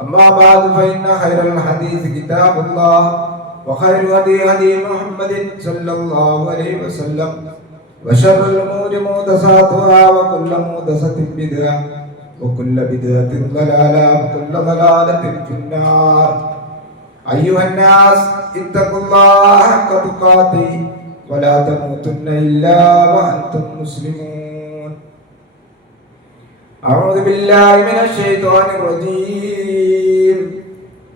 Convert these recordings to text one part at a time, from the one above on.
أما بعد فإن خير الحديث كتاب الله وخير هدي محمد صلى الله عليه وسلم وشر الأمور محدثاتها وكل محدثة بدعة وكل بدعة ضلالة وكل ضلالة في النار. أيها الناس اتقوا الله حق تقاته ولا تموتن إلا وأنتم مسلمون. أعوذ بالله من الشيطان الرجيم.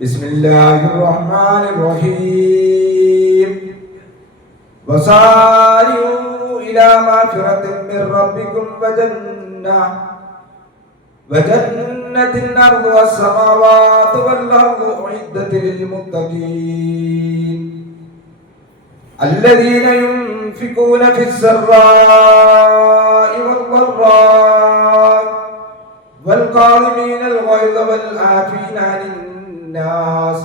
بسم الله الرحمن الرحيم. وسارعوا إلى مغفرة من ربكم وجنة أرضها السماوات والأرض أعدت للمتقين الذين ينفقون في السراء والضراء والكاظمين الغيظ والعافين عن الناس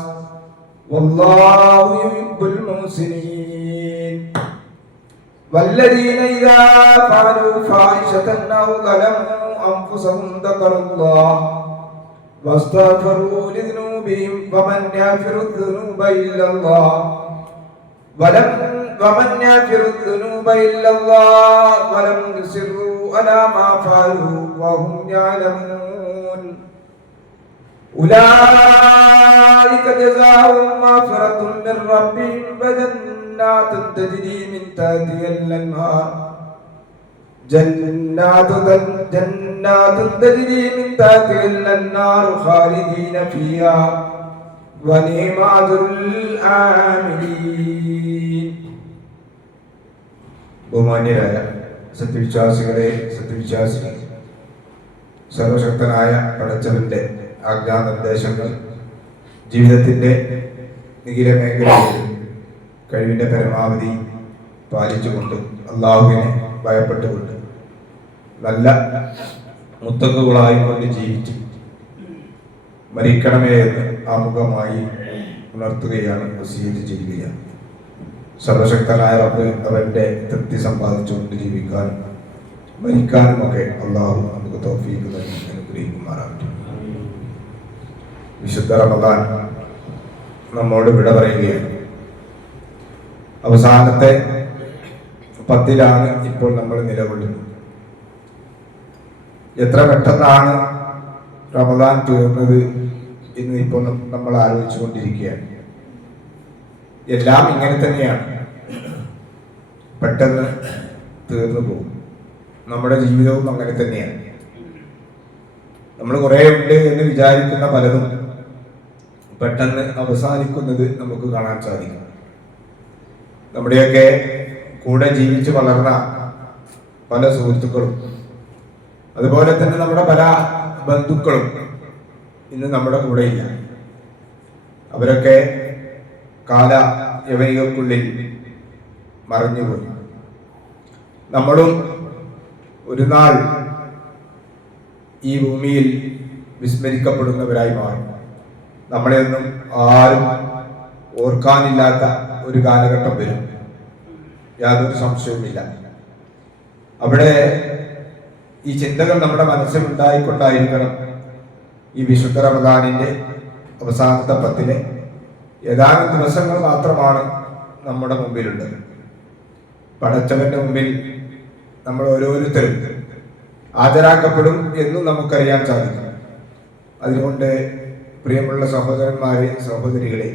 والله يحب المحسنين والذين إذا فعلوا فاحشة أو ظلموا أنفسهم ذكروا الله واستغفروا لذنوبهم ومن يغفر الذنوب إلا الله ولم يصروا على ما فعلوا وهم يعلمون. أولئك جزاؤهم مغفرة من ربهم وجنات تجري من تحتها الأنهار جنات تجري من تحتها الأنهار خالدين فيها ونعم أجر العاملين. ബഹുമാന്യരായ സത്യവിശ്വാസികളെ സത്യവിശ്വാസികൾ, സർവശക്തനായ പടച്ചവന്റെ ആജ്ഞാനിർദ്ദേശങ്ങൾ ജീവിതത്തിന്റെ നിഖില മേഖലയിൽ കഴിവിന്റെ പരമാവധി പാലിച്ചുകൊണ്ട് അള്ളാഹുവിനെ ഭയപ്പെട്ടുകൊണ്ട് നല്ല മുത്തക്കുകളായിക്കൊണ്ട് ജീവിച്ച് മരിക്കണമേ എന്ന് ആമുഖമായി ഉണർത്തുകയാണ്, വസിയത്ത് ചെയ്യുകയാണ്. സർവശക്തനായ റബ്ബ് അവന്റെ തൃപ്തി സമ്പാദിച്ചുകൊണ്ട് ജീവിക്കാനും മരിക്കാനും ഒക്കെ അള്ളാഹു നമുക്ക് തൗഫീഖ് നൽകി അനുഗ്രഹിക്കുമാറാകട്ടെ. വിശുദ്ധ റമദാൻ നമ്മോട് വിട പറയുകയാണ്. അവസാനത്തെ 10-ലാണ് ഇപ്പോൾ നമ്മൾ നിലകൊള്ളുന്നത്. എത്ര പെട്ടെന്നാണ് റമദാൻ തീർന്നത് എന്ന് ഇപ്പോൾ നമ്മൾ ആലോചിച്ചു കൊണ്ടിരിക്കുകയാണ്. എല്ലാം ഇങ്ങനെ തന്നെയാണ്, പെട്ടെന്ന് തീർന്നു പോകും. നമ്മുടെ ജീവിതവും അങ്ങനെ തന്നെയാണ്. നമ്മൾ കുറെ ഉണ്ട് എന്ന് വിചാരിക്കുന്ന പലതും പെട്ടെന്ന് അവസാനിക്കുന്നത് നമുക്ക് കാണാൻ സാധിക്കും. നമ്മുടെയൊക്കെ കൂടെ ജീവിച്ച് വളർന്ന പല സുഹൃത്തുക്കളും അതുപോലെ തന്നെ നമ്മുടെ പല ബന്ധുക്കളും ഇന്ന് നമ്മുടെ കൂടെയില്ല. അവരൊക്കെ കാല യവനികൾക്കുള്ളിൽ മറഞ്ഞുപോയി. നമ്മളും ഒരു നാൾ ഈ ഭൂമിയിൽ വിസ്മരിക്കപ്പെടുന്നവരായി മാറും. നമ്മളെയൊന്നും ആരും ഓർക്കാനില്ലാത്ത ഒരു കാലഘട്ടം വരും, യാതൊരു സംശയവുമില്ല. അവിടെ ഈ ചിന്തകൾ നമ്മുടെ മനസ്സിൽ ഉണ്ടായിക്കൊണ്ടായിരിക്കണം ഈ വിശുദ്ധ റമദാനിന്റെ അവസാനത്തെ 10-ലെ ഏതാനും ദിവസങ്ങൾ മാത്രമാണ് നമ്മുടെ മുമ്പിലുള്ളത്. പടച്ചവന്റെ മുമ്പിൽ നമ്മൾ ഓരോരുത്തരും ഹാജരാക്കപ്പെടും എന്നും നമുക്കറിയാൻ സാധിക്കും. അതുകൊണ്ട് പ്രിയമുള്ള സഹോദരന്മാരെ, സഹോദരികളെ,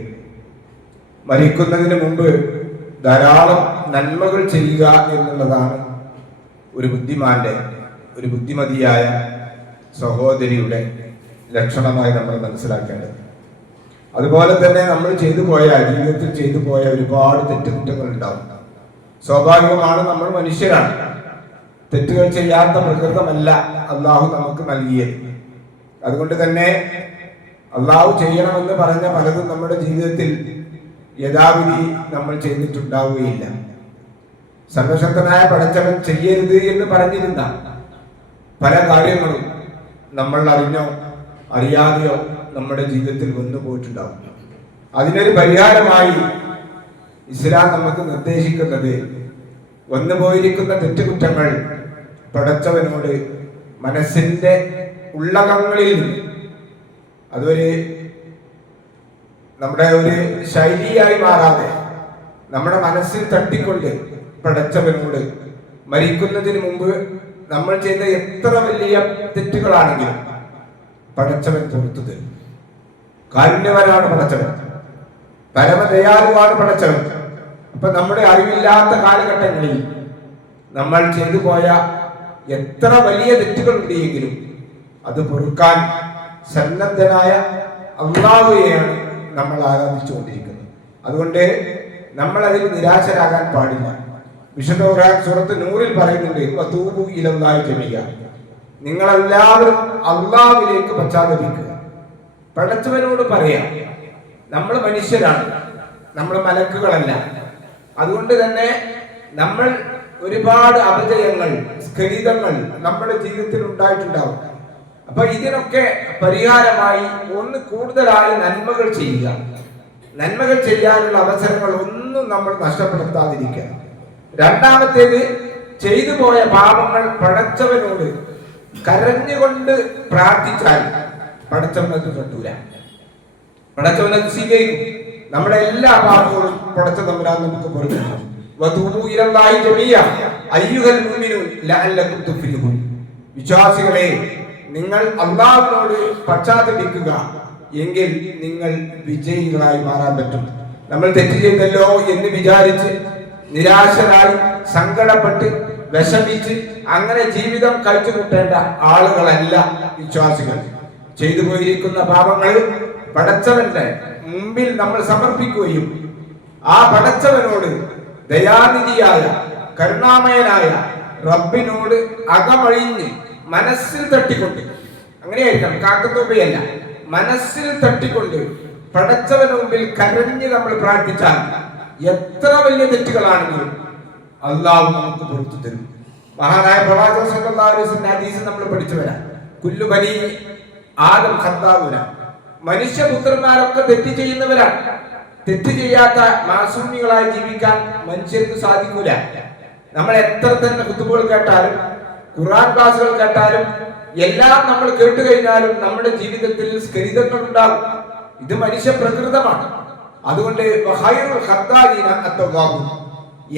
മരിക്കുന്നതിന് മുമ്പ് ധാരാളം നന്മകൾ ചെയ്യുക എന്നുള്ളതാണ് ഒരു ബുദ്ധിമാന്റെ, ഒരു ബുദ്ധിമതിയായ സഹോദരിയുടെ ലക്ഷണമായി നമ്മൾ മനസ്സിലാക്കേണ്ടത്. അതുപോലെ തന്നെ നമ്മൾ ജീവിതത്തിൽ ചെയ്തു പോയ ഒരുപാട് തെറ്റുകുറ്റങ്ങൾ ഉണ്ടാവും. സ്വാഭാവികമാണ്, നമ്മൾ മനുഷ്യരാണ്. തെറ്റുകൾ ചെയ്യാത്ത പ്രകൃതമല്ല അള്ളാഹു നമുക്ക് നൽകിയത്. അതുകൊണ്ട് തന്നെ അള്ളാഹു ചെയ്യണമെന്ന് പറഞ്ഞ പലതും നമ്മുടെ ജീവിതത്തിൽ യഥാവിധി നമ്മൾ ചെയ്തിട്ടുണ്ടാവുകയില്ല. സർവശക്തനായ പടച്ചവൻ ചെയ്യരുത് എന്ന് പറഞ്ഞിരുന്ന പല കാര്യങ്ങളും നമ്മൾ അറിഞ്ഞോ അറിയാതെയോ നമ്മുടെ ജീവിതത്തിൽ വന്നു പോയിട്ടുണ്ടാവും. അതിനൊരു പരിഹാരമായി ഇസ്ലാം നമുക്ക് നിർദ്ദേശിക്കുന്നത് വന്നുപോയിരിക്കുന്ന തെറ്റുകുറ്റങ്ങൾ പടച്ചവനോട് മനസ്സിന്റെ ഉള്ളകങ്ങളിൽ അതൊരു നമ്മുടെ ഒരു ശൈലിയായി മാറാതെ നമ്മുടെ മനസ്സിൽ തട്ടിക്കൊണ്ട് പടച്ചവനോട് മരിക്കുന്നതിന് മുമ്പ് നമ്മൾ ചെയ്ത എത്ര വലിയ തെറ്റുകളാണെങ്കിലും പടച്ചവൻ പുറത്തു തരും. കാരുണ്യവനാണ് പടച്ചവൻ, പരമദയാലുവാണ് പടച്ചവൻ. അപ്പൊ നമ്മുടെ അറിവില്ലാത്ത കാലഘട്ടങ്ങളിൽ നമ്മൾ ചെയ്തു പോയ എത്ര വലിയ തെറ്റുകൾ ഉണ്ടെങ്കിലും അത് പൊറുക്കാൻ സന്നദ്ധനായ അല്ലാഹുവെയാണ് നമ്മൾ ആരാധിച്ചുകൊണ്ടിരിക്കുന്നത്. അതുകൊണ്ട് നമ്മൾ അതിൽ നിരാശരാകാൻ പാടില്ല. വിശുദ്ധ ഖുർആൻ സൂറത്ത് നൂറിൽ പറയുന്നുണ്ട്, വതൂബു ഇലല്ലാഹി ജമീഅ, നിങ്ങളെല്ലാവരും അല്ലാഹുവിലേക്ക് പശ്ചാത്തപിക്കുക. പടച്ചവനോട് പറയാം, നമ്മൾ മനുഷ്യരാണ്, നമ്മൾ മലക്കുകളല്ല. അതുകൊണ്ട് തന്നെ നമ്മൾ ഒരുപാട് അപജയങ്ങൾ, സ്ഖലിതങ്ങൾ നമ്മുടെ ജീവിതത്തിൽ ഉണ്ടായിട്ടുണ്ടാവും. അപ്പൊ ഇതിനൊക്കെ പരിഹാരമായി ഒന്ന് കൂടുതലായി നന്മകൾ ചെയ്യുക. നന്മകൾ ചെയ്യാനുള്ള അവസരങ്ങൾ ഒന്നും നമ്മൾ നഷ്ടപ്പെടുത്താതിരിക്കുക. രണ്ടാമത്തേത്, ചെയ്തു പോയ പാപങ്ങൾ പടച്ചവനോട് കരഞ്ഞുകൊണ്ട് പ്രാർത്ഥിച്ചാൽ പടച്ചവനത് കണ്ടൂല, പടച്ചവനത് സ്വീകരിക്കും. നമ്മുടെ എല്ലാ പാപങ്ങളും പടച്ച തമ്പുരാൻ നമുക്ക് പൊറുക്കും. വതൂബു ഇലല്ലാഹി ജമീഅ അയ്യുഹൽ മുഅ്മിനൂൻ ലഅല്ലകും തുഫ്ലിഹൂൻ. വിശ്വാസികളെ, നിങ്ങൾ അല്ലാഹുവിനോട് പശ്ചാത്തപിക്കുക, എങ്കിൽ നിങ്ങൾ വിജയികളായി മാറാൻ പറ്റും. നമ്മൾ തെറ്റ് ചെയ്തല്ലോ എന്ന് വിചാരിച്ച് നിരാശരായി സങ്കടപ്പെട്ട് വിഷമിച്ച് അങ്ങനെ ജീവിതം കഴിച്ചുകൂട്ടേണ്ട ആളുകളല്ല വിശ്വാസികൾ. ചെയ്തു പോയിരിക്കുന്ന പാപങ്ങൾ പടച്ചവന്റെ മുമ്പിൽ നമ്മൾ സമർപ്പിക്കുകയും ആ പടച്ചവനോട്, ദയാനിധിയായ കരുണാമയനായ റബ്ബിനോട് അകമഴിഞ്ഞ് മനസ്സിൽ തട്ടിക്കൊണ്ട്, അങ്ങനെയായിരിക്കണം, കാക്കത്തോപ്പയല്ല, മനസ്സിൽ തട്ടിക്കൊണ്ട് പടച്ചവന് മുമ്പിൽ കരഞ്ഞ് നമ്മൾ പ്രാർത്ഥിച്ചാൽ എത്ര വലിയ തെറ്റുകളാണെങ്കിലും അല്ലാഹു നമുക്ക് പുറത്തു തരും. മഹാനായ പ്രവാചകൻ സല്ലല്ലാഹു അലൈഹി വസല്ലം ഹദീസ് നമ്മൾ പഠിച്ചു വരാം, കുല്ലു ബനി ആദം ഖത്താഉന, മനുഷ്യപുത്രന്മാരൊക്കെ തെറ്റ് ചെയ്യുന്നവരാണ്. തെറ്റ് ചെയ്യാത്ത മാസൂമികളായി ജീവിക്കാൻ മനുഷ്യർക്ക് സാധിക്കൂല. നമ്മൾ എത്ര തന്നെ ഖുതുബകൾ കേട്ടാലും ഖുർആൻ ക്ലാസുകൾ കേട്ടാലും എല്ലാം നമ്മൾ കേട്ടു കഴിഞ്ഞാലും നമ്മുടെ ജീവിതത്തിൽ സ്ഖലിതങ്ങൾ ഉണ്ടാകും. ഇത് മനുഷ്യ പ്രകൃതമാണ്. അതുകൊണ്ട്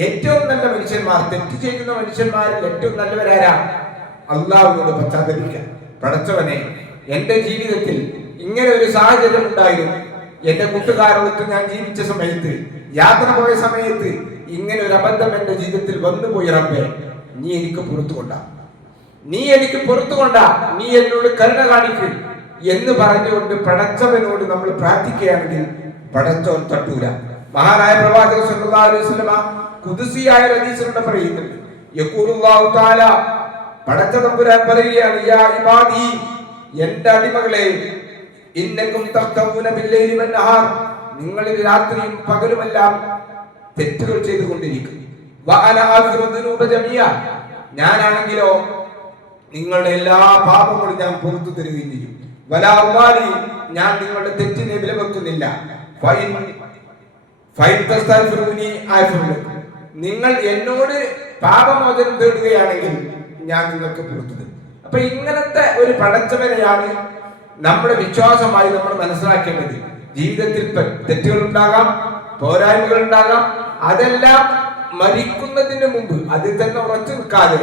ഏറ്റവും നല്ല മനുഷ്യന്മാർ, തെറ്റ് ചെയ്യുന്ന മനുഷ്യന്മാരിൽ ഏറ്റവും നല്ലവരാരാ? അല്ലാഹുവിനോട് പശ്ചാത്തപിക്കുക. പടച്ചവനെ, എന്റെ ജീവിതത്തിൽ ഇങ്ങനെ ഒരു സാഹചര്യം ഉണ്ടായിരുന്നു, എന്റെ കൂട്ടുകാരോടൊത്ത് ഞാൻ ജീവിച്ച സമയത്ത്, യാത്ര പോയ സമയത്ത് ഇങ്ങനെ ഒരു അബദ്ധം എന്റെ ജീവിതത്തിൽ വന്നുപോയി റബ്ബേ, നീ എനിക്ക് പുറത്തു കൊണ്ടാ, നീ എനിക്ക് പുറത്തു കൊണ്ടാ, നീ എന്നോട് കരുണ കാണിക്കും എന്ന് പറഞ്ഞുകൊണ്ട് പടച്ചവനോട് നമ്മൾ പ്രാർത്ഥിക്കുകയാണെങ്കിൽ പടച്ചവൻ തട്ടൂല. മഹാനായ പ്രവാചകൻ സല്ലല്ലാഹു അലൈഹി വസല്ലം ഖുദ്സിയായ ഹദീസിലൂടെ പറയുന്നുണ്ട്, യഖൂലുല്ലാഹു തആല, പടച്ച തമ്പുരാൻ പറയുകയാണ്, യാ ഇബാദി, എന്റെ അടിമകളെ, ഇന്നകും തഖ്തഊന ബില്ലൈലി വന്നഹാർ, നിങ്ങൾ രാത്രിയും പകലുമെല്ലാം തെറ്റുകൾ ചെയ്തുകൊണ്ടിരിക്കും. വഅന അഗ്ഫിറു ദുനൂബ ജമീഅ, ഞാനാണെങ്കിലോ നിങ്ങളുടെ എല്ലാ പാപങ്ങളും ഞാൻ പുറത്തു തരുകയും ചെയ്യും. വലാ ഉബാലി, ഞാൻ നിങ്ങളുടെ തെറ്റിനെ വിലവെക്കുന്നില്ല. നിങ്ങൾ എന്നോട് പാപമോചനം തേടുകയാണെങ്കിൽ ഞാൻ നിങ്ങൾക്ക് പുറത്തു തരും. അപ്പൊ ഇങ്ങനത്തെ ഒരു പടച്ചവനെയാണ് നമ്മുടെ വിശ്വാസമായി നമ്മൾ മനസ്സിലാക്കേണ്ടത്. ജീവിതത്തിൽ തെറ്റുകൾ ഉണ്ടാകാം, പോരായ്മകൾ ഉണ്ടാകാം, അതെല്ലാം മരിക്കുന്നതിന് മുമ്പ് അതിൽ തന്നെ ഉറച്ചു നിൽക്കാതെ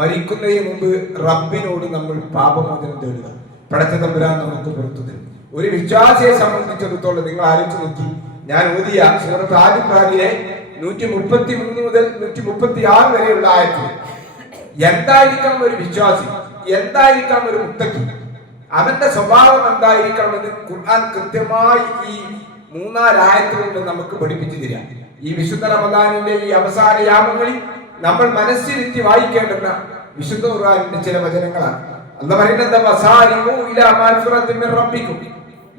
മരിക്കുന്നതിന് മുമ്പ് റബ്ബിനോട് നമ്മൾ പാപമോചനം തേടുക. പടച്ച തമ്പുരാൻ നമുക്ക് പുറത്തു തരും. ഒരു വിശ്വാസിയെ സംബന്ധിച്ചിടത്തോളം നിങ്ങൾ ആലോചിച്ച് നോക്കി, ഞാൻ ഓതിയ സൂറത്ത് ആൽ ഇംറാനിലെ 133 മുതൽ 136 വരെയുള്ള ആയത്തിൽ എന്തായിരിക്കണം ഒരു വിശ്വാസി, എന്തായിരിക്കണം ഒരു മുത്തഖി, അവന്റെ സ്വഭാവം എന്തായിരിക്കണമെന്ന് ഖുർആൻ കൃത്യമായി ഈ 3-4 ആയത്തുകൊണ്ട് നമുക്ക് പഠിപ്പിച്ചു തരാം. ഈ വിശുദ്ധ റമദാനിന്റെ ഈ അവസാന യാമങ്ങളിൽ നമ്മൾ മനസ്സിരുത്തി വായിക്കേണ്ടുന്ന വിശുദ്ധ ഖുർആനിന്റെ ചില വചനങ്ങളാണ്. അല്ലാഹു പറയുന്നത്, വസാരിഉ ഇലാ മഗ്ഫിറത്തിൻ മിർ റബ്ബിക്കും,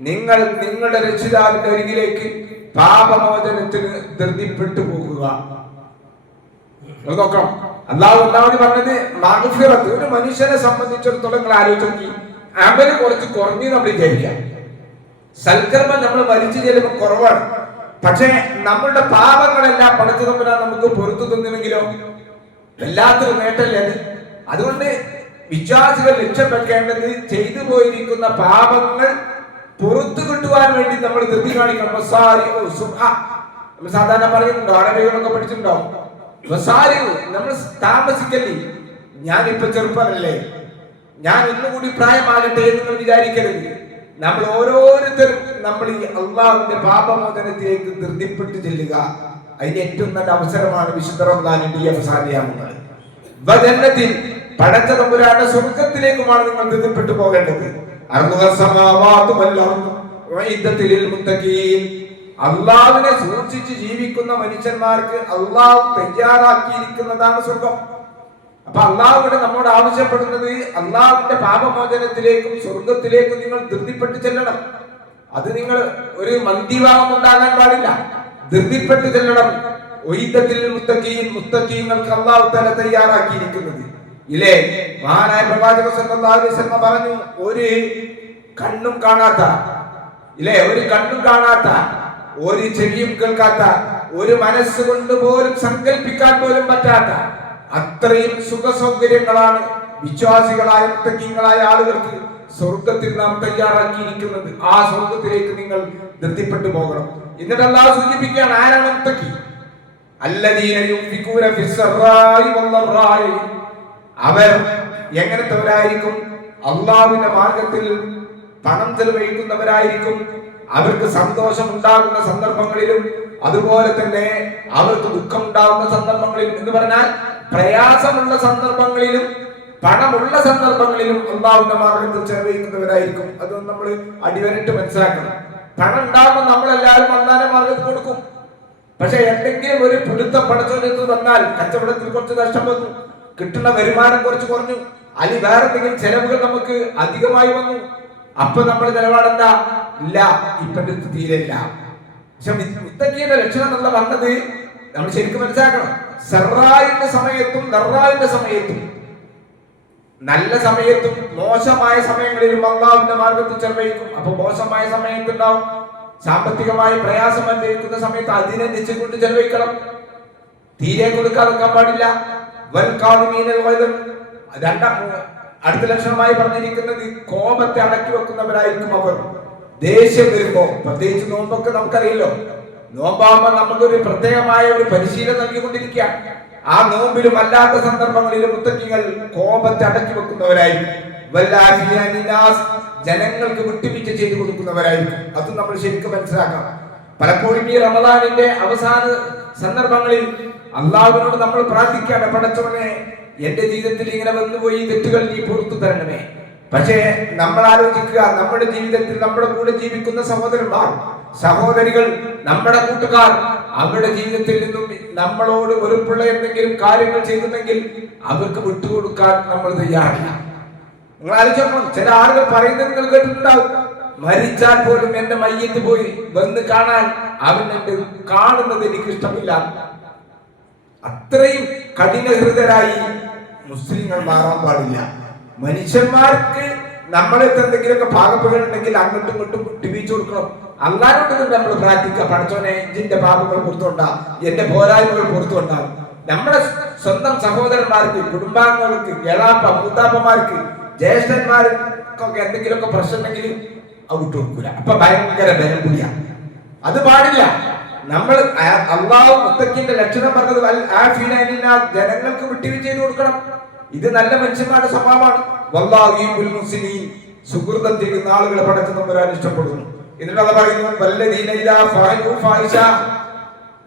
നിങ്ങൾ നിങ്ങളുടെ രക്ഷിതാവിന്റെ അരികിലേക്ക് പാപമോചനത്തിന് ധൃതിപ്പെട്ടു പോകുക. നോക്കണം, അല്ലാഹു പറഞ്ഞത് മഗ്ഫിറത്ത്. ഒരു മനുഷ്യനെ സംബന്ധിച്ചിടത്തോളം നിങ്ങൾ ആലോചിച്ച്, അമല് കുറച്ച് കുറഞ്ഞു നമ്മൾ വിചാരിക്കാം, സൽക്കർമ്മം നമ്മൾ മരിച്ചു ചെല്ലുമ്പോൾ കുറവാണ്, പക്ഷെ നമ്മളുടെ പാപങ്ങളെല്ലാം പടച്ചു തമ്പുരാൻ നമുക്ക് പുറത്തു തന്നുവെങ്കിലോ വല്ലാത്തൊരു നേട്ടല്ലേ അത്. അതുകൊണ്ട് വിശ്വാസികൾ ലക്ഷ്യം വെക്കേണ്ടത് ചെയ്തു പോയിരിക്കുന്ന പാപങ്ങൾ പുറത്തു കിട്ടുവാൻ വേണ്ടി നമ്മൾ ധൃതി കാണിക്കണം. നമ്മൾ സാധാരണ പറയുന്നുണ്ടോ, അറബികളൊക്കെ പഠിച്ചിട്ടുണ്ടോ? നമ്മൾ താമസിക്കല്ലേ, ഞാനിപ്പോ ചെറുപ്പമല്ലേ, ഞാൻ ഒന്നുകൂടി പ്രായമാകട്ടെ എന്ന് നിങ്ങൾ വിചാരിക്കരുത്. നമ്മൾ ഓരോരുത്തരും നമ്മൾ ഈ അള്ളാഹുവിന്റെ പാപമോചനത്തിലേക്ക് ധൃതിപ്പെട്ട് ചെല്ലുക. അതിന് ഏറ്റവും നല്ല അവസരമാണ് വിശുദ്ധ റമദാനിന്റെ ഈ അവസാനയാമങ്ങൾ. പടച്ച തമ്പുരാന്റെ സ്വർഗത്തിലേക്കുമാണ് നിങ്ങൾ ധൃതിപ്പെട്ടു പോകേണ്ടത്. അള്ളാഹുവിനെ സൂക്ഷിച്ച് ജീവിക്കുന്ന മനുഷ്യന്മാർക്ക് അള്ളാഹു തയ്യാറാക്കിയിരിക്കുന്നതാണ് സ്വർഗം. അപ്പൊ അള്ളാഹുവിടെ നമ്മോട് ആവശ്യപ്പെടുന്നത് അള്ളാഹുവിന്റെ പാപമോചനത്തിലേക്കും സ്വർഗത്തിലേക്കും നിങ്ങൾ ധൃതിപ്പെട്ട് ചെല്ലണം. അത് നിങ്ങൾ ഒരു മന്ദിഭാവം ഉണ്ടാകാൻ പാടില്ല, ധൃതിപ്പെട്ട് ചെല്ലണം. മുത്തഖീങ്ങൾക്ക് അള്ളാഹു തആല തയ്യാറാക്കിയിരിക്കുന്നത് ഇല്ലേ? മഹാനായ പ്രവാചകൻ സല്ലല്ലാഹു അലൈഹി വസല്ലം പറഞ്ഞു, ഒരു കണ്ണും കാണാത്ത ഇല്ലേ, ഒരു കണ്ണും കാണാത്ത, ഒരു ചെവിയും കേൾക്കാത്ത, ഒരു മനസ്സുകൊണ്ട് പോലും സങ്കല്പിക്കാൻ പോലും പറ്റാത്ത അത്രയും സുഖ സൗകര്യങ്ങളാണ് വിശ്വാസികളായ മുത്തഖീങ്ങളായ ആളുകൾക്ക് സ്വർഗത്തിൽ നാം തയ്യാറാക്കിയിരിക്കുന്നത്. ആ സ്വർഗത്തിലേക്ക് നിങ്ങൾ ധൃതിപ്പെട്ടു പോകണം. എന്നിട്ട് അല്ലാഹു സൂചിപ്പിക്കുകയാണ്, ആരാണ് മുത്തഖി? അല്ലദീന യുൻഫിഖൂന ഫിസ്സറായി വല്ലറായി. അവർ എങ്ങനത്തെവരായിരിക്കും? അള്ളാഹുവിന്റെ മാർഗത്തിൽ പണം ചെലവഴിക്കുന്നവരായിരിക്കും. അവർക്ക് സന്തോഷം ഉണ്ടാകുന്ന സന്ദർഭങ്ങളിലും അതുപോലെ തന്നെ അവർക്ക് ദുഃഖം ഉണ്ടാകുന്ന സന്ദർഭങ്ങളിലും, എന്ന് പറഞ്ഞാൽ പ്രയാസമുള്ള സന്ദർഭങ്ങളിലും പണമുള്ള സന്ദർഭങ്ങളിലും അള്ളാഹുവിന്റെ മാർഗത്തിൽ ചെലവഴിക്കുന്നവരായിരിക്കും. അതൊന്നും നമ്മൾ അടിവരട്ട് മനസ്സിലാക്കണം. പണം ഉണ്ടാകുമ്പോൾ നമ്മളെല്ലാവരും അള്ളാഹുവിന്റെ മാർഗത്തിൽ കൊടുക്കും. പക്ഷെ എന്തെങ്കിലും ഒരു പിടുത്തം പടച്ചോനെടുത്ത് വന്നാൽ, കച്ചവടത്തിൽ കുറച്ച് നഷ്ടം വന്നു, കിട്ടുന്ന വരുമാനം കുറച്ച് കുറഞ്ഞു, അല്ലെങ്കിൽ വേറെ എന്തെങ്കിലും ചെലവുകൾ നമുക്ക് അധികമായി വന്നു, അപ്പൊ നമ്മൾ നിലപാടെന്താ? ഇല്ല, ഇപ്പൊ തീരെയില്ല. പക്ഷെ മുത്തഖിയുടെ ലക്ഷണം എന്നുള്ള പറഞ്ഞത് നമ്മൾ ശരിക്കും മനസ്സിലാക്കണം. സറായിന്റെ സമയത്തും ദറായിന്റെ സമയത്തും, നല്ല സമയത്തും മോശമായ സമയങ്ങളിലും അള്ളാഹുവിന്റെ മാർഗത്തിൽ ചെലവഴിക്കും. അപ്പൊ മോശമായ സമയത്തുണ്ടാവും, സാമ്പത്തികമായി പ്രയാസം അനുഭവിക്കുന്ന സമയത്ത് അതിനനുസരിച്ചുകൊണ്ട് ചെലവഴിക്കണം. തീരെ കൊടുക്കാതിരിക്കാൻ പാടില്ല. അടുത്ത ലക്ഷണമായി പറഞ്ഞിരിക്കുന്നത് കോപത്തെ അടക്കി വെക്കുന്നവരായിരിക്കും അവർ. ദേഷ്യം വരുമ്പോ, പ്രത്യേകിച്ച് നോമ്പൊക്കെ നമുക്കറിയല്ലോ, നോമ്പാകുമ്പോൾ നമുക്കൊരു പ്രത്യേകമായ ഒരു പരിശീലനം നൽകിക്കൊണ്ടിരിക്കുക. ആ നോമ്പിലും അല്ലാത്ത സന്ദർഭങ്ങളിലും മുത്തഖികൾ കോപത്തെ അടക്കി വെക്കുന്നവരായിരിക്കും. ജനങ്ങൾക്ക് വിട്ടുവീഴ്ച ചെയ്തു കൊടുക്കുന്നവരായിരിക്കും. അത് നമ്മൾ ശരിക്കും മനസ്സിലാക്കണം. പലപ്പോഴും ഈ റമദാനിന്റെ അവസാന സന്ദർഭങ്ങളിൽ അള്ളാഹുവിനോട് നമ്മൾ പ്രാർത്ഥിക്കാണ്, പടച്ചവനെ എന്റെ ജീവിതത്തിൽ ഇങ്ങനെ വന്നുപോയി തെറ്റുകൾ നീ പുറത്തു തരണമേ. പക്ഷേ നമ്മൾ ആലോചിക്കുക, നമ്മുടെ ജീവിതത്തിൽ നമ്മുടെ കൂടെ ജീവിക്കുന്ന സഹോദരന്മാർ, സഹോദരികൾ, നമ്മുടെ കൂട്ടുകാർ, അവരുടെ ജീവിതത്തിൽ നിന്നും നമ്മളോട് വെറുപ്പുള്ള എന്തെങ്കിലും കാര്യങ്ങൾ ചെയ്തിട്ടുണ്ടെങ്കിൽ അവർക്ക് വിട്ടുകൊടുക്കാൻ നമ്മൾ തയ്യാറില്ല. നിങ്ങൾ ആലോചിക്കണം, ചില ആളുകൾ പറയുന്നത് നിങ്ങൾ കേട്ടിട്ടുണ്ടാവും, മരിച്ചാൽ പോലും എന്റെ മയ്യത്ത് പോയി വന്ന് കാണാൻ അവൻ എന്റെ കാണുന്നത് എനിക്ക് ഇഷ്ടമില്ല. അത്രയും കഠിനഹൃദരായി മുസ്ലിങ്ങൾ മാറാൻ പാടില്ല. മനുഷ്യന്മാർക്ക് നമ്മളെടുത്ത് എന്തെങ്കിലുമൊക്കെ പാകപ്പുകൾ ഉണ്ടെങ്കിൽ അങ്ങോട്ടും ഇങ്ങോട്ടും വിട്ടുവീഴ്ച കൊടുക്കണം. അള്ളാഹുവിനോട് നമ്മൾ പ്രാർത്ഥിക്കുക, പടച്ചോനെ ഇതിന്റെ പാപങ്ങൾ പുറത്തുകൊണ്ടാ, എന്റെ പോരായ്മകൾ പുറത്തുകൊണ്ടാ. നമ്മുടെ സ്വന്തം സഹോദരന്മാർക്ക്, കുടുംബാംഗങ്ങൾക്ക്, എളാപ്പ മൂത്താപ്പന്മാർക്ക്, ജ്യേഷ്ഠന്മാർക്കൊക്കെ എന്തെങ്കിലുമൊക്കെ പ്രശ്നം ഉണ്ടെങ്കിൽ അത് വിട്ടു കൊടുക്കൂല. അപ്പൊ ഭയങ്കര ബലം കൂടിയാ. അത് പാടില്ല. നമ്മൾ അള്ളാഹു മുത്തഖിന്റെ ലക്ഷണം പറഞ്ഞത് ജനങ്ങൾക്ക് വിട്ടുവീഴ്ച ചെയ്ത് കൊടുക്കണം. ഇത് നല്ല മനുഷ്യന്മാരുടെ സ്വഭാവമാണ്. വല്ലാഹുൽ മുസ്ലിമീൻ, സുഹൃതം ചെയ്യുന്ന ആളുകളെ പടച്ചു തമ്പുരാൻ ഇഷ്ടപ്പെടുന്നു. എന്നിട്ട് അത് പറയുന്നു,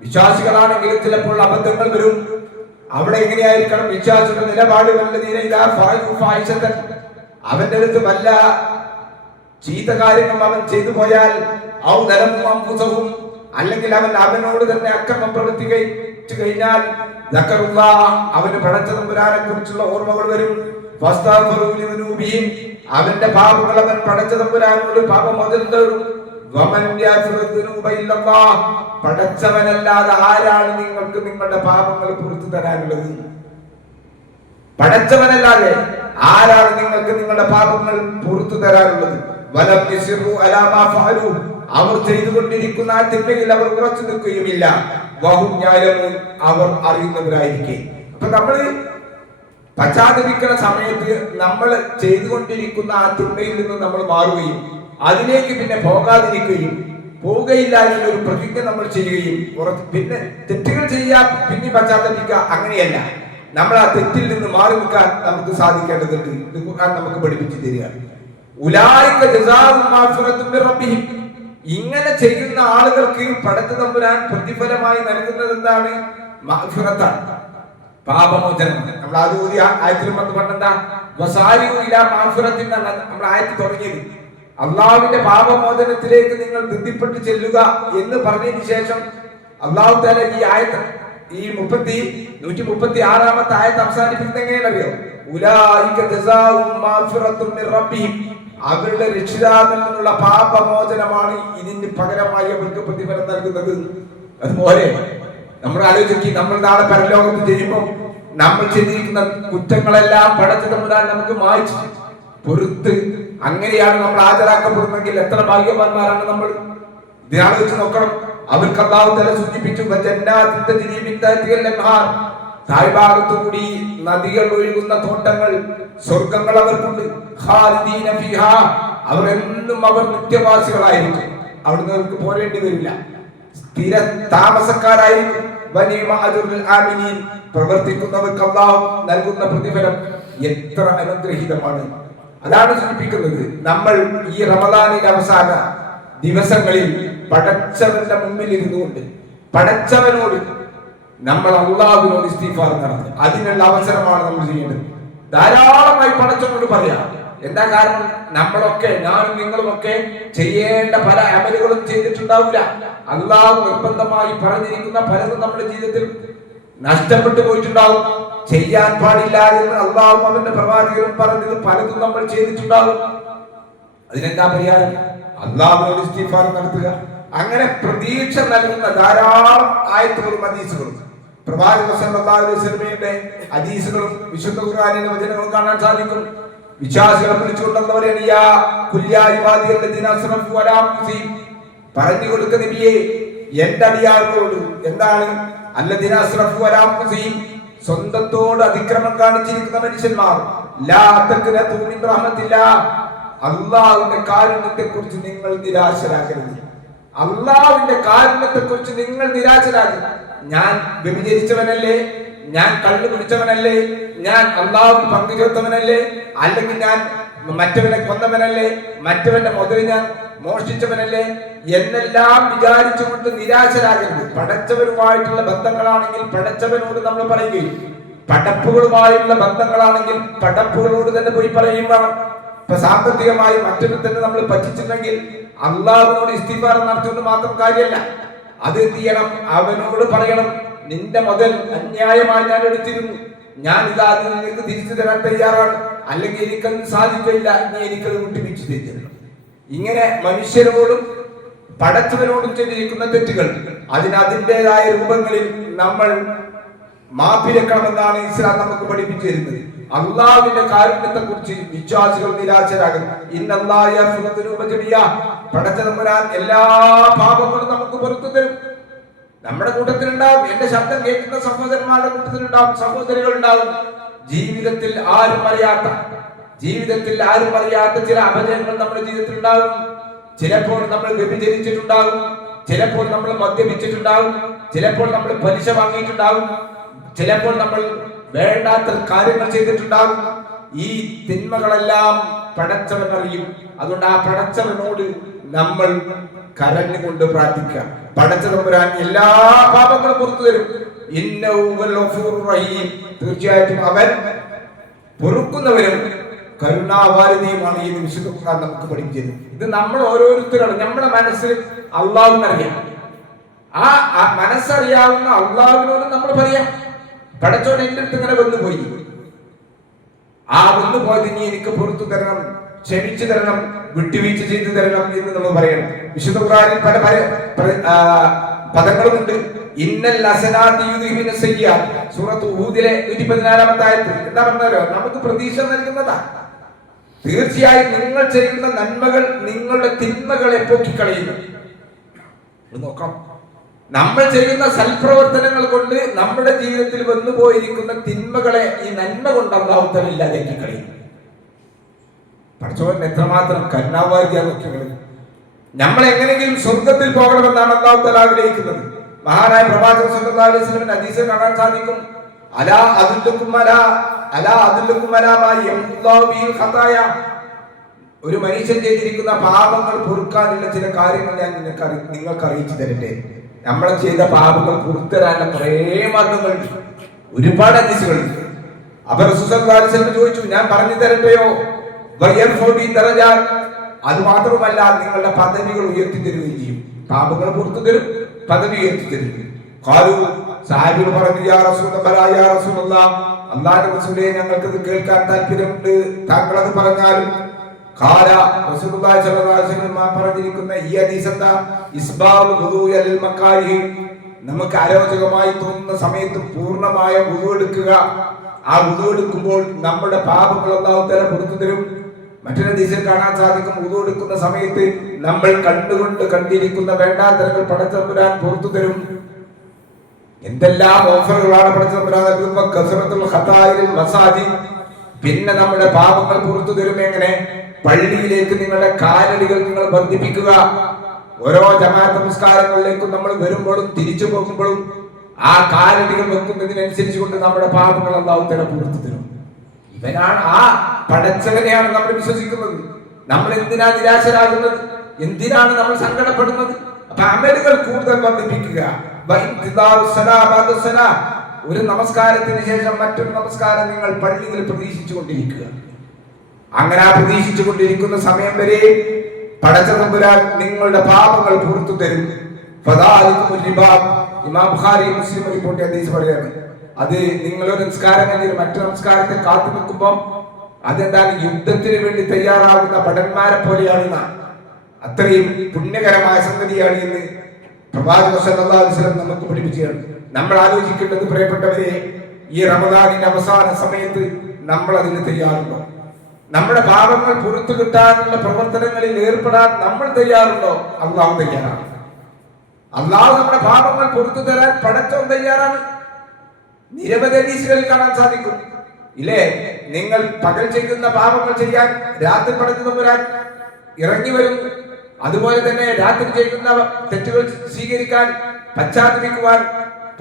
വിശ്വാസികളാണെങ്കിൽ ചിലപ്പോൾ അബദ്ധങ്ങൾ വരും. അവിടെ എങ്ങനെയായിരിക്കണം വിശ്വാസിയുടെ നിലപാട്? അവന്റെ അടുത്ത് വല്ല ചീത്ത കാര്യങ്ങൾ അവൻ ചെയ്തു പോയാൽ, അല്ലെങ്കിൽ അവനോട് തന്നെ അക്രമം പ്രവർത്തിച്ചു കഴിഞ്ഞാൽ, അവന് പടച്ച തമ്പുരാനെ കുറിച്ചുള്ള ഓർമ്മകൾ വരും. അവന്റെ പാപങ്ങൾ അവൻ പടച്ച തമ്പുരാനോട് പാപമോചനം തേടും. പടച്ചവനല്ലാതെ ആരാണ് നിങ്ങൾക്ക് നിങ്ങളുടെ പാപങ്ങൾ പുറത്തു തരാനുള്ളത്? പടച്ചവനല്ലാതെ ആരാണ് നിങ്ങൾക്ക് നിങ്ങളുടെ പാപങ്ങൾ പുറത്തു തരാനുള്ളത്? അവർ ചെയ്തുകൊണ്ടിരിക്കുന്ന ആ തിന്മയിൽ അവർ ഉറച്ചു നിൽക്കുകയുമില്ല. അവർ അറിയുന്നവരായിരിക്കെ. അപ്പൊ നമ്മൾ പശ്ചാത്തപിക്കുന്ന സമയത്ത് നമ്മൾ ചെയ്തുകൊണ്ടിരിക്കുന്ന ആ തിന്മയിൽ നിന്ന് നമ്മൾ മാറുകയും അതിലേക്ക് പിന്നെ പോകാതിരിക്കുകയും പോവുകയില്ല എന്നൊരു പ്രതിജ്ഞ നമ്മൾ ചെയ്യുകയും പിന്നെ തെറ്റുകൾ ചെയ്യാൻ പിന്നെ പശ്ചാത്തലിക്കുക, അങ്ങനെയല്ല. നമ്മൾ ആ തെറ്റിൽ നിന്ന് മാറി നിൽക്കാൻ നമുക്ക് സാധിക്കേണ്ടതുണ്ട്. ഇത് ഖുർആൻ നമുക്ക് പഠിപ്പിച്ചു തരിക. ഉലൈക ജസാഉഹും മഗ്ഫിറത്തും മിർ റബ്ബിഹിം. ഇങ്ങനെ ചെയ്യുന്ന ആളുകൾക്ക് പടച്ച തമ്പുരാൻ പ്രതിഫലമായി നൽകുന്നത് എന്താണ്? മഗ്ഫിറത്താണ്, പാപമോചനം. നമ്മൾ ആദ്യ ആയത്തിൽ പറഞ്ഞെന്താ? വസാരിഉ ഇലാ മഗ്ഫിറത്തിൻ എന്നാണ് നമ്മൾ ആയത്ത് തുടങ്ങിയത്. അള്ളാഹുവിന്റെ പാപമോചനത്തിലേക്ക് നിങ്ങൾ ബന്ധിപ്പെട്ട് ചെല്ലുക എന്ന് പറഞ്ഞതിന് ശേഷം അള്ളാഹു തആല ഈ ആയത്ത് ഈ 136 ആയത്ത് അവസാനിപ്പിക്കുന്നത് എങ്ങനെയാണെന്നറിയോ? ഉലൈക ജസാഉഹും മഗ്ഫിറത്തും മിർ റബ്ബിഹിം. അവരുടെ രക്ഷിതാവിൽ നിന്നുള്ള പാപമോചനമാണ് ഇതിന് പകരമായി അവർക്ക് പ്രതിഫലം നൽകുന്നത്. അതുപോലെ നമ്മൾ ആലോചിക്കുക, നമ്മൾ നാളെ പരലോകത്ത് ചെയ്യുമ്പോൾ നമ്മൾ ചെയ്തിരിക്കുന്ന കുറ്റങ്ങളെല്ലാം പടച്ച തമ്പുരാൻ നമുക്ക് മായ്ച്ച് പൊറുത്ത്, അങ്ങനെയാണ് നമ്മൾ ഹാജരാക്കപ്പെടുന്നെങ്കിൽ എത്ര ഭാഗ്യവാന്മാരാണ് നമ്മൾ. ഇതിനാണ് വെച്ച് നോക്കണം. അവർക്ക് അല്ലാഹു തആല സൂചിപ്പിച്ചു, താഴ്ഭാഗത്തുകൂടി നദികൾ ഒഴുകുന്ന തോട്ടങ്ങൾ, സ്വർഗങ്ങൾ അവർക്കുണ്ട്. ഖാലിദീന ഫീഹാ, അവർ എന്നും അവർ നിത്യവാസികളായിരിക്കും. അവിടുന്ന് അവർക്ക് പോരേണ്ടി വരില്ല, സ്ഥിര താമസക്കാരായിരിക്കും. വനിഅമ അജ്റുൽ ആമിനീൻ, പ്രവർത്തിക്കുന്നവർക്ക് അല്ലാഹു നൽകുന്ന പ്രതിഫലം എത്ര അനുഗ്രഹീതമാണ്. അതാണ് സൂചിപ്പിക്കുന്നത്. നമ്മൾ ഈ റമദാനിന്റെ അവസാന ദിവസങ്ങളിൽ പടച്ചവന്റെ മുമ്പിൽ ഇരുന്നുകൊണ്ട് പടച്ചവനോട് നമ്മൾ അല്ലാഹുവിനോട് ഇസ്തിഗ്ഫാർ നടത്തുക. അതിനുള്ള അവസരമാണ് നമ്മൾ ചെയ്യേണ്ടത്. ധാരാളമായി പടച്ചവനോട് പറയാം. എന്താ കാരണം? നമ്മളൊക്കെ, ഞാനും നിങ്ങളുമൊക്കെ ചെയ്യേണ്ട പല അമലുകളും ചെയ്തിട്ടുണ്ടാവില്ല. അല്ലാഹു നിർബന്ധമായി പറഞ്ഞിരിക്കുന്ന പലതും നമ്മുടെ ജീവിതത്തിൽ നഷ്ടപ്പെട്ടു പോയിട്ടുണ്ടാവും. ചെയ്യാൻ പാടില്ല എന്ന് അല്ലാഹു അവന്റെ പ്രവാചകരും പറഞ്ഞത് പലതും നമ്മൾ ചെയ്തിട്ടുണ്ടാവും. അതിനെന്താ പരിഹാരം? അല്ലാഹുവിനോട് ഇസ്തിഗ്ഫാർ നടത്തുക. അങ്ങനെ പ്രതീക്ഷ നൽകുന്ന ധാരാളം ആയത്തുകളും ഹദീസുകളും, പ്രവാചകൻ സല്ലല്ലാഹു അലൈഹി വസല്ലമയുടെ ഹദീസുകളും വിശുദ്ധ ഖുർആനിലെ വചനങ്ങളും കാണാൻ സാധിക്കും. വിശ്വാസികളെ വിളിച്ചുകൊണ്ടുള്ളവരെയാണ് യാ കുല്യാ ഇബാദിയല്ലദീന അസ്റഫു അലാ അൻഫുസിഹിം, പറഞ്ഞു കൊടുക്ക നബിയേ എന്റെ അടിയാറുകളോട്. എന്താണ്? അല്ലദീന അസ്റഫു അലാ അൻഫുസിഹിം, സ്വന്തത്തോട് അതിക്രമം കാണിച്ചിരിക്കുന്ന മനുഷ്യന്മാർ. ലാ തഖ്നതു മിൻ റഹ്മത്തില്ലാഹ്, അല്ലാഹുവിന്റെ കാരുണ്യത്തെ കുറിച്ച് നിങ്ങൾ നിരാശരാകരുത്. അല്ലാഹുവിന്റെ കാരുണ്യത്തെ കുറിച്ച് നിങ്ങൾ നിരാശരാകരുത്. ഞാൻ വ്യഭിചരിച്ചവനല്ലേ, ഞാൻ കള്ളു കുടിച്ചവനല്ലേ, ഞാൻ അല്ലാഹുവിൽ പങ്കുചേർത്തവനല്ലേ, അല്ലെങ്കിൽ ഞാൻ മറ്റവനെ കൊന്നവനല്ലേ, മറ്റവന്റെ മുതൽ ഞാൻ മോഷ്ടിച്ചവനല്ലേ എന്നെല്ലാം വിചാരിച്ചുകൊണ്ട് നിരാശരാകരുത്. പടച്ചവരുമായിട്ടുള്ള ബന്ധങ്ങളാണെങ്കിൽ പടച്ചവനോട് നമ്മൾ പറയുകയും, പടപ്പുകളുമായുള്ള ബന്ധങ്ങളാണെങ്കിൽ പടപ്പുകളോട് തന്നെ പോയി പറയും വേണം. ഇപ്പൊ സാമ്പത്തികമായി മറ്റൊരു തന്നെ നമ്മൾ പറ്റിച്ചിട്ടുണ്ടെങ്കിൽ അള്ളാഹുവിനോട് ഇസ്തിഗ്ഫാർ നടത്തിക്കൊണ്ട് മാത്രം കാര്യമല്ല. അത് എന്ത് ചെയ്യണം? അവനോട് പറയണം, നിന്റെ മുതൽ അന്യായമായി ഞാൻ എടുത്തിരുന്നു, ഞാൻ ഇതാ നിനക്ക് തിരിച്ചു തരാൻ തയ്യാറാണ്, അല്ലെങ്കിൽ എനിക്കത് സാധിക്കില്ല, നീ എനിക്കത് വിട്ടുവീഴ്ച തരണം. ഇങ്ങനെ മനുഷ്യരോടും പടച്ചവനോടും ചെയ്തിരിക്കുന്ന തെറ്റുകൾ അതിൻ്റെതായ രൂപങ്ങളിൽ നമ്മൾ മാപ്പിരക്കണമെന്നാണ് ഇസ്ലാം നമുക്ക് പഠിപ്പിച്ചു തരുന്നത്. അള്ളാഹുവിന്റെ കാരുണ്യത്തെ കുറിച്ച് വിശ്വാസികൾ നിരാശരാകും. പടച്ച തമ്പുരാൻ എല്ലാ പാപങ്ങളും നമുക്ക് പുറത്തു തരും. നമ്മുടെ കൂട്ടത്തിലുണ്ടാവും, എന്റെ ശബ്ദം കേൾക്കുന്ന സഹോദരന്മാരുടെ കൂട്ടത്തിലുണ്ടാവും, സഹോദരികൾ ഉണ്ടാവും. ജീവിതത്തിൽ ആരും അറിയാത്ത ചില അപജയങ്ങൾ നമ്മുടെ ജീവിതത്തിൽ ഉണ്ടാവും. ചിലപ്പോൾ നമ്മൾ വ്യഭിചരിച്ചിട്ടുണ്ടാവും, ചിലപ്പോൾ നമ്മൾ മദ്യപിച്ചിട്ടുണ്ടാവും, ചിലപ്പോൾ നമ്മൾ പലിശ വാങ്ങിയിട്ടുണ്ടാവും, ചിലപ്പോൾ നമ്മൾ വേണ്ടാത്ത കാര്യങ്ങൾ ചെയ്തിട്ടുണ്ടാകും. ഈ തിന്മകളെല്ലാം പടച്ചവൻ അറിയും. അതുകൊണ്ട് ആ പടച്ചവനോട് നമ്മൾ കരഞ്ഞുകൊണ്ട് പ്രാർത്ഥിക്കുക. പടച്ച തമ്പുരാൻ എല്ലാ പാപങ്ങളും പുറത്തു തരും. തീർച്ചയായിട്ടും അവൻ പൊറുക്കുന്നവരും കരുണാവാരിധിയുമാണ് ഈ വിശുദ്ധ ഖുർആൻ നമുക്ക് പഠിപ്പിച്ചത്. ഇത് നമ്മൾ ഓരോരുത്തരാണ്. നമ്മുടെ മനസ്സിൽ അള്ളാഹുവിനറിയാം. ആ മനസ്സറിയാവുന്ന അള്ളാഹുവിനോട് നമ്മൾ പറയാം, പടച്ചോൻ എന്റെ അടുത്ത് ഇങ്ങനെ വന്നുപോയി, ആ വന്നുപോയത് നീ എനിക്ക് പുറത്തു തരണം, ക്ഷമിച്ചു തരണം, വിട്ടുവീഴ്ച ചെയ്തു തരണം എന്ന് നമ്മൾ പറയണം. വിശുദ്ധ ഖുർആനിൽ പല പദങ്ങളുമുണ്ട്. ഇന്നൽ ഹസനാതി യുദ്ഹിബിന സയ്യിആത്ത്, സൂറത്ത് ഹൂദിലെ 114 ആയത്ത്. എന്താ പറഞ്ഞാലോ, നമുക്ക് പ്രതീക്ഷ നൽകുന്നതാ. തീർച്ചയായും നിങ്ങൾ ചെയ്യുന്ന നന്മകൾ നിങ്ങളുടെ തിന്മകളെ പോക്കിക്കളയുന്നു. നോക്കാം, നമ്മൾ ചെയ്യുന്ന സൽപ്രവർത്തനങ്ങൾ കൊണ്ട് നമ്മുടെ ജീവിതത്തിൽ വന്നുപോയിരിക്കുന്ന തിന്മകളെ ഈ നന്മ കൊണ്ട് അല്ലാഹു തആല ഇല്ലാതാക്കി കളയും. പഠിച്ചവൻ എത്രമാത്രം കരുണാവാരിയാണ് നോക്കിയത്. നമ്മൾ എങ്ങനെയെങ്കിലും സ്വർഗത്തിൽ പോകണമെന്നാണ് അല്ലാഹു തആല ആഗ്രഹിക്കുന്നത്. മഹാനായ പ്രവാചകൻ സല്ലല്ലാഹു അലൈഹി വസല്ലം ഹദീസിൽ കാണാൻ സാധിക്കും, അലാ അദുല്ലുക്കും അലാ മാ യംല്ലാഹു ബിൽ ഖതായ. ഒരു മനുഷ്യൻ ചെയ്തിരിക്കുന്ന പാപങ്ങൾ പൊറുക്കാനുള്ള ചില കാര്യങ്ങൾ ഞാൻ നിങ്ങൾക്ക് അറിയിച്ചു തരട്ടെ. നമ്മൾ ചെയ്ത പാപങ്ങൾ പൊറുത്തരാനുള്ള കുറേ മാർഗങ്ങളുണ്ട്, ഒരുപാട് ഹദീസുകളുണ്ട്. അപ്പോൾ റസൂൽ സല്ലല്ലാഹു അലൈഹി വസല്ലം ചോദിച്ചു, ഞാൻ പറഞ്ഞു തരട്ടെയോ? അത് മാത്രമല്ല, നിങ്ങളുടെ പദവികൾ ഉയർത്തി തരുകയും ചെയ്യും. പാപങ്ങൾ പുറത്തു തരും, പദവി ഉയർത്തി തരും. സാഹിബികൾ പറഞ്ഞു, യാ റസൂലല്ലാഹ്, യാ റസൂലല്ലാഹ്, അല്ലാഹുവിന്റെ റസൂലേ, ഞങ്ങൾക്ക് ഇത് കേൾക്കാൻ താല്പര്യമുണ്ട്, താങ്കൾ അത് പറഞ്ഞാലും. റസൂലുള്ളാഹി സ്വല്ലല്ലാഹു അലൈഹി വസല്ലം പറഞ്ഞിരിക്കുന്ന ഈ ഹദീസ് എന്താ? ഇസ്ബാഉൽ വുദൂഇ അലൽ മക്കാരിഹി. നമുക്ക് അരോചകമായി തോന്നുന്ന സമയത്ത് പൂർണ്ണമായ വുദൂ എടുക്കുക. ആ വുദൂ എടുക്കുമ്പോൾ നമ്മുടെ പാപങ്ങൾ അല്ലാഹു തആല പുറത്തു തരും. മറ്റൊരു ഹദീസിൽ കാണാൻ സാധിക്കും, വുദൂ എടുക്കുന്ന സമയത്ത് നമ്മൾ കണ്ടുകൊണ്ട് കണ്ടിരിക്കുന്ന വേണ്ടാത്തരങ്ങൾ പടച്ചതമ്പുരാൻ പുറത്തു തരും. എന്തെല്ലാം ഓഫറുകളാണ് പടച്ചതമ്പുരാൻ നൽകുന്നത്! കസറത്തുൽ ഖതായിൽ മസാജിദ്. പിന്നെ നമ്മുടെ പാപങ്ങൾ പുറത്തു തരും. എങ്ങനെ? പള്ളിയിലേക്ക് നിങ്ങളുടെ കാലടികൾ നിങ്ങൾ വർദ്ധിപ്പിക്കുക. ഓരോ ജമാഅത്ത് നമസ്കാരങ്ങളിലേക്കും നമ്മൾ വരുമ്പോഴും തിരിച്ചു പോകുമ്പോഴും ആ കാലടികൾ വെക്കുന്നതിനനുസരിച്ച് കൊണ്ട് നമ്മുടെ പാപങ്ങൾ അല്ലാഹു തആല പുറത്തു തരും. ഇവനാണ്, ആ പടച്ചവനെയാണ് നമ്മൾ വിശ്വസിക്കുന്നത്. നമ്മൾ എന്തിനാ നിരാശരാകുന്നത്? എന്തിനാണ് നമ്മൾ സങ്കടപ്പെടുന്നത്? അപ്പൊ അമലുകൾ കൂടുതൽ വർദ്ധിപ്പിക്കുക. ഒരു നമസ്കാരത്തിന് ശേഷം മറ്റൊരു നമസ്കാരം നിങ്ങൾ പള്ളിയിൽ പ്രതീക്ഷിച്ചു കൊണ്ടിരിക്കുക. അങ്ങനെ ആ പ്രതീക്ഷിച്ചു കൊണ്ടിരിക്കുന്ന സമയം വരെ പടച്ചതമ്പുരാൻ നിങ്ങളുടെ പാപങ്ങൾ പുറത്തു തരും. ഇമാം ബുഖാരി മുസ്ലിം റിപ്പോർട്ട് ഹദീസ് പറയാണ്, അത് നിങ്ങളൊരു നമസ്കാരം കഴിഞ്ഞ് മറ്റു നമസ്കാരത്തെ കാത്തു നിൽക്കുമ്പോൾ അതെന്താണ്? യുദ്ധത്തിന് വേണ്ടി തയ്യാറാകുന്ന ഭടന്മാരെ പോലെയാണ്. അത്രയും പുണ്യകരമായ സംഗതിയാണ് എന്ന് പ്രവാചകൻ സല്ലല്ലാഹു അലൈഹി വസല്ലം നമുക്ക് പഠിപ്പിക്കുകയാണ്. നമ്മൾ ആലോചിക്കേണ്ടത്, പ്രിയപ്പെട്ടവരെ, ഈ റമദാനിന്റെ അവസാന സമയത്ത് നമ്മൾ അതിന് തയ്യാറുണ്ടോ? നമ്മുടെ പാപങ്ങൾ പുറത്തു കിട്ടാനുള്ള പ്രവർത്തനങ്ങളിൽ ഏർപ്പെടാൻ നമ്മൾ തയ്യാറുണ്ടോ? അല്ലാഹു തയ്യാറാണ്. അല്ലാഹു നമ്മുടെ പാപങ്ങൾ പുറത്തു തരാൻ പടച്ചവൻ തയ്യാറാണ്. നിരവധി ഹദീസുകളിൽ കാണാൻ സാധിക്കും, ഇല്ലേ? നിങ്ങൾ പകൽ ചെയ്യുന്ന പാപങ്ങൾ ചെയ്യാൻ രാത്രി പടച്ചതമ്പുരാൻ ഇറങ്ങി വരും. അതുപോലെ തന്നെ രാത്രി ചെയ്യുന്ന തെറ്റുകൾ സ്വീകരിക്കാൻ, പശ്ചാത്തപിക്കുവാൻ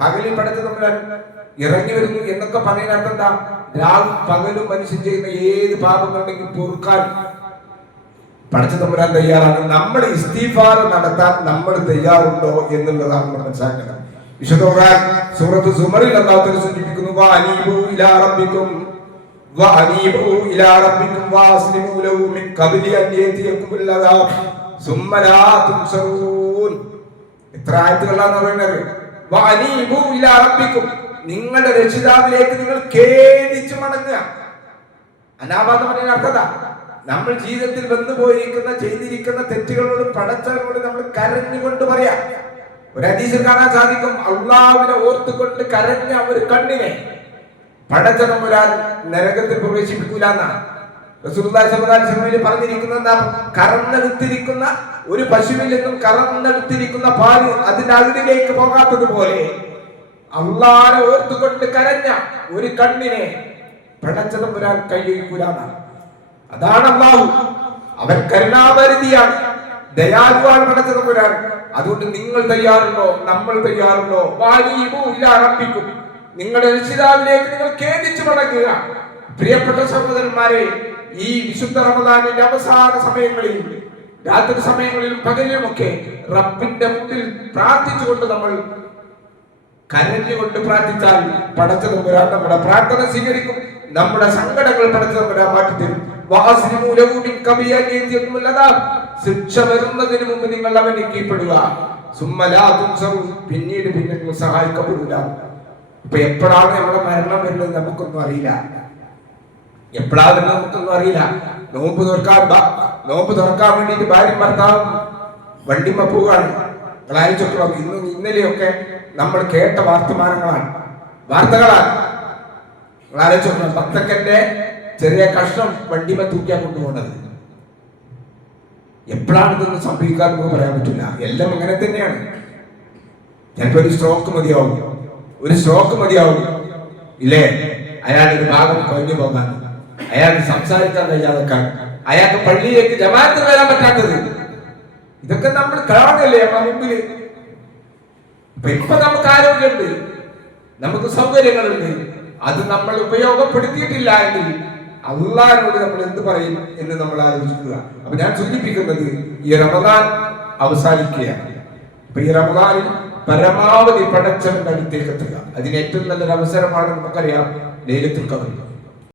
പകലിൽ പടച്ചതമ്പുരാൻ ഇറങ്ങി വരുന്നു എന്നൊക്കെ പറയുന്ന അർത്ഥം എന്താ? രാവും പകലും മനുഷ്യൻ ചെയ്യുന്ന ഏത് പാപങ്ങളുണ്ടെങ്കിലും പൊറുക്കാൻ പടച്ചതമ്പുരാൻ തയ്യാറാണ്. നമ്മൾ ഇസ്തിഗ്ഫാർ നടത്താൻ നമ്മൾ തയ്യാറുണ്ടോ എന്നുള്ളതാണ് നമ്മൾ മനസ്സിലാക്കുന്നത്. വിശുദ്ധ ഖുർആൻ സൂറത്ത് സുമറിൽ അല്ലാഹു തആല സൂചിപ്പിക്കുന്നു, വഅനീബു ഇലാ റബ്ബിക്കും വഅസ്ലിമൂ ലഹു മിൻ ഖബ്ലി അൻ യഅതിയകുമുൽ അദാബ് സുമ്മ ലാ തുൻസറൂൻ. എത്ര ആയത്തുകളാണ് പറയുന്നത്? വഅനീബു ഇലാ റബ്ബിക്കും, നിങ്ങളുടെ രക്ഷിതാവിലേക്ക് നിങ്ങൾ ഖേദിച്ചു മടങ്ങുക. അനാബാദ പറഞ്ഞ അർത്ഥത, നമ്മൾ ജീവിതത്തിൽ വന്നു പോയിരിക്കുന്ന ചെയ്തിരിക്കുന്ന തെറ്റുകളോട് പടച്ചവനോട് നമ്മൾ കരഞ്ഞുകൊണ്ട് പറയാം. ഒരു ഹദീസിൽ കാണാൻ സാധിക്കും, അള്ളാഹുവിനെ ഓർത്തുകൊണ്ട് കരഞ്ഞ ഒരു കണ്ണിനെ പടച്ചതമ്പുരാൻ നരകത്തിൽ പ്രവേശിപ്പിക്കൂല എന്നാണ് റസൂലുള്ളാഹി സ്വല്ലല്ലാഹു അലൈഹി വസല്ലം പറഞ്ഞിരിക്കുന്നത്. കറന്നെടുത്തിരിക്കുന്ന ഒരു പശുവിൽ നിന്നും കറന്നെടുത്തിരിക്കുന്ന പാല് അതിന്റെ അകിടിലേക്ക് പോകാത്തതുപോലെ അള്ളാഹുവിനെ ഓർത്തുകൊണ്ട് കരഞ്ഞ ഒരു കണ്ണിനെ പടച്ചതമ്പുരാൻ കൈയൊഴിക്കൂല എന്നാണ്. അതാണ് അല്ലാഹു. അവൻ കരുണാപരിധിയാണ്, ദയാലുവാണ് പടച്ചതമ്പുരാൻ. അതുകൊണ്ട് നിങ്ങൾ തയ്യാറുണ്ടോ? നമ്മൾ തയ്യാറുണ്ടോ? വഅനീബു ഇലാ റബ്ബിക്കും, നിങ്ങളുടെ രക്ഷിതാവിലേക്ക് നിങ്ങൾ ഖേദിച്ചു മടങ്ങുക. പ്രിയപ്പെട്ട സഹോദരന്മാരെ, ഈ വിശുദ്ധ റമദാനിന്റെ അവസാന സമയങ്ങളിൽ, രാത്രി സമയങ്ങളിലും പകലിലുമൊക്കെ റബ്ബിന്റെ മുന്നിൽ പ്രാർത്ഥിച്ചുകൊണ്ട് നമ്മൾ കരഞ്ഞുകൊണ്ട് പ്രാർത്ഥിച്ചാൽ പടച്ചതമ്പുരാൻ നമ്മുടെ പ്രാർത്ഥന സ്വീകരിക്കും. നമ്മുടെ സങ്കടങ്ങൾ പടച്ചതമ്പുരാൻ മാറ്റിത്തരും. വഅസ്ലിമൂ ലഹു മിൻ ഖബ്ലി അൻ യഅതിയകുമുൽ അദാബ്, ശിക്ഷ വരുന്നതിന് മുമ്പ് നിങ്ങൾ അവനെ കീഴ്പ്പെടുക. സുമ്മ ലാ തുൻസറൂ, പിന്നീട് നിങ്ങൾ സഹായിക്കപ്പെടില്ല. ഇപ്പൊ എപ്പോഴാണ് നമ്മുടെ മരണം വരുന്നത് നമുക്കൊന്നും അറിയില്ല. എപ്പോഴാണ് നമുക്കൊന്നും അറിയില്ല. നോമ്പ് തുറക്കാൻ വേണ്ടിയിട്ട് ഭാര്യയും ഭർത്താവും വണ്ടിമ്മ പോവുകയാണ്. ആലോചിച്ചോളാം, ഇന്നലെയൊക്കെ നമ്മൾ കേട്ട വാർത്തകളാണ്. ആലോചിച്ചോളാം, 10 സെക്കൻഡ് ചെറിയ കഷ്ണം വണ്ടിമ്മ തൂക്കിയാൽ കൊണ്ടുപോകുന്നത്. എപ്പോഴാണ് ഇതൊന്നും സംഭവിക്കാൻ നമുക്ക് പറയാൻ പറ്റില്ല. എല്ലാം അങ്ങനെ തന്നെയാണ്. ചിലപ്പോൾ ഒരു സ്ട്രോക്ക് മതിയാവും, ഇല്ലേ? അയാളുടെ ഒരു ഭാഗം കൊഞ്ഞു പോകാൻ, അയാൾക്ക് സംസാരിക്കാൻ കഴിയാതെക്കാൻ, അയാൾക്ക് പള്ളിയിലേക്ക് ജമാഅത്തിന് വരാൻ പറ്റാത്തത്. ഇതൊക്കെ നമ്മൾ കാണല്ലേ നമ്മുടെ മുമ്പില്. ഇപ്പൊ നമുക്ക് ആരോഗ്യമുണ്ട്, നമുക്ക് സൗകര്യങ്ങളുണ്ട്. അത് നമ്മൾ ഉപയോഗപ്പെടുത്തിയിട്ടില്ല എങ്കിൽ അള്ളാഹിനോട് നമ്മൾ എന്ത് പറയും എന്ന് നമ്മൾ ആലോചിക്കുക. അപ്പൊ ഞാൻ സൂചിപ്പിക്കുന്നത് ഈ റമദാൻ അവസാനിക്കുകയാണ്. അപ്പൊ ഈ റമദാനിൽ പരമാവധി പടച്ചവന്റെ അടുത്തേക്ക് എത്തുക. അതിന് ഏറ്റവും നല്ലൊരു അവസരമാണ് നമുക്കറിയാം ലൈലത്തുൽ ഖദർ.